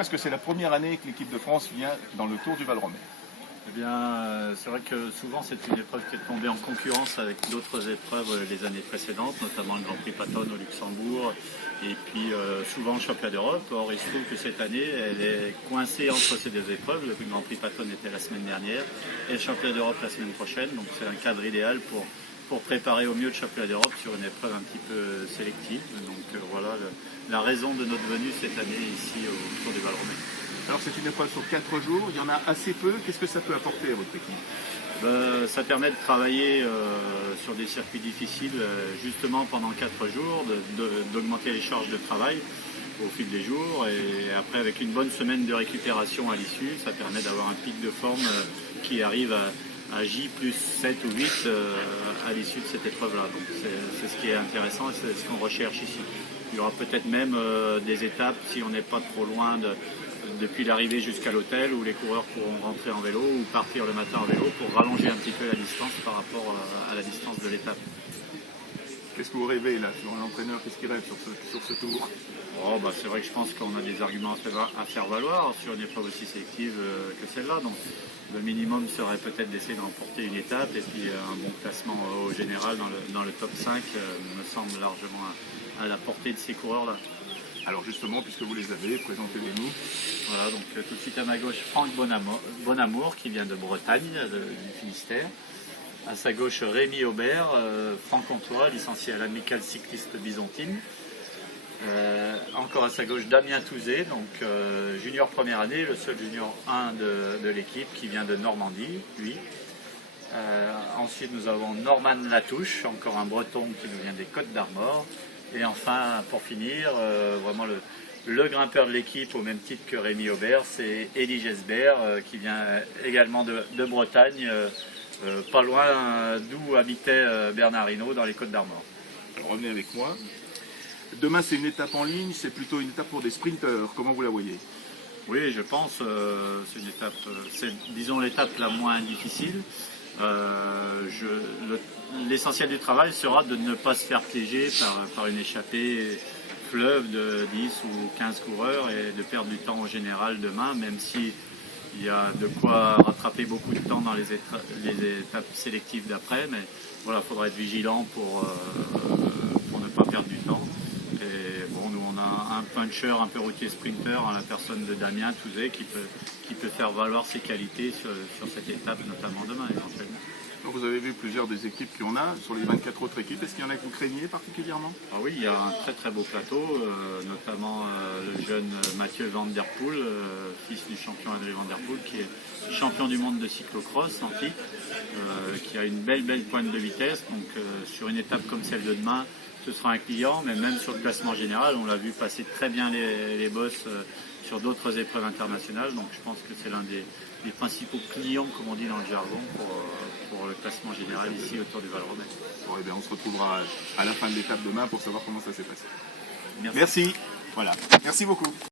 Pourquoi est-ce que c'est la première année que l'équipe de France vient dans le Tour du Val-Romet? Eh bien, c'est vrai que souvent c'est une épreuve qui est tombée en concurrence avec d'autres épreuves les années précédentes, notamment le Grand Prix Patton au Luxembourg, et puis souvent le Championnat d'Europe. Or, il se trouve que cette année, elle est coincée entre ces deux épreuves. Le Grand Prix Patton était la semaine dernière et le Championnat d'Europe la semaine prochaine. Donc c'est un cadre idéal pour préparer au mieux le Championnat d'Europe sur une épreuve un petit peu sélective. Donc voilà la raison de notre venue cette année ici au Tour du Val-Romet. Alors c'est une épreuve sur 4 jours, il y en a assez peu. Qu'est-ce que ça peut apporter à votre équipe? Ça permet de travailler sur des circuits difficiles justement pendant 4 jours, d'augmenter les charges de travail au fil des jours, et après avec une bonne semaine de récupération à l'issue, ça permet d'avoir un pic de forme qui arrive à J plus 7 ou 8 à l'issue de cette épreuve-là. Donc c'est ce qui est intéressant et c'est ce qu'on recherche ici. Il y aura peut-être même des étapes, si on n'est pas trop loin depuis l'arrivée jusqu'à l'hôtel, où les coureurs pourront rentrer en vélo ou partir le matin en vélo pour rallonger un petit peu la distance par rapport à la distance de l'étape. Qu'est-ce que vous rêvez là sur un entraîneur? Qu'est-ce qu'il rêve sur ce tour? C'est vrai que je pense qu'on a des arguments à faire valoir sur une épreuve aussi sélective que celle-là. Donc le minimum serait peut-être d'essayer de remporter une étape, et puis un bon classement au général dans le top 5 me semble largement à la portée de ces coureurs-là. Alors justement, puisque vous les avez, présentez-les-nous. Voilà, donc tout de suite à ma gauche, Franck Bonamour qui vient de Bretagne, du Finistère. À sa gauche, Rémi Aubert, franc-comtois, licencié à l'Amicale cycliste byzantine. Encore à sa gauche, Damien Touzé, donc junior première année, le seul junior 1 de l'équipe qui vient de Normandie, lui. Ensuite, nous avons Norman Latouche, encore un breton qui nous vient des Côtes d'Armor. Et enfin, pour finir, vraiment le grimpeur de l'équipe, au même titre que Rémi Aubert, c'est Élie Gesbert, qui vient également de Bretagne, pas loin d'où habitait Bernard Hinault, dans les Côtes d'Armor. Revenez avec moi. Demain, c'est une étape en ligne, c'est plutôt une étape pour des sprinteurs. Comment vous la voyez? Oui, je pense, c'est une étape, c'est disons l'étape la moins difficile. L'essentiel du travail sera de ne pas se faire piéger par une échappée fleuve de 10 ou 15 coureurs et de perdre du temps en général demain, même si il y a de quoi rattraper beaucoup de temps dans les étapes sélectives d'après. Mais voilà, il faudra être vigilant pour ne pas perdre du temps. Et bon, nous on a un puncher, un peu routier sprinter, en la personne de Damien Touzé qui peut faire valoir ses qualités sur cette étape, notamment demain éventuellement. Donc vous avez vu plusieurs des équipes qu'il y en a sur les 24 autres équipes. Est-ce qu'il y en a que vous craignez particulièrement? Ah oui, il y a un très très beau plateau, notamment le jeune Mathieu Van Der Poel, fils du champion André Van Der Poel, qui est champion du monde de cyclocross en titre, qui a une belle pointe de vitesse. Donc sur une étape comme celle de demain, ce sera un client, mais même sur le classement général, on l'a vu passer très bien les bosses sur d'autres épreuves internationales. Donc je pense que c'est l'un des principaux clients, comme on dit dans le jargon, pour le classement général ici autour du Val-Romet. Bon, eh bien, on se retrouvera à la fin de l'étape demain pour savoir comment ça s'est passé. Merci. Voilà. Merci beaucoup.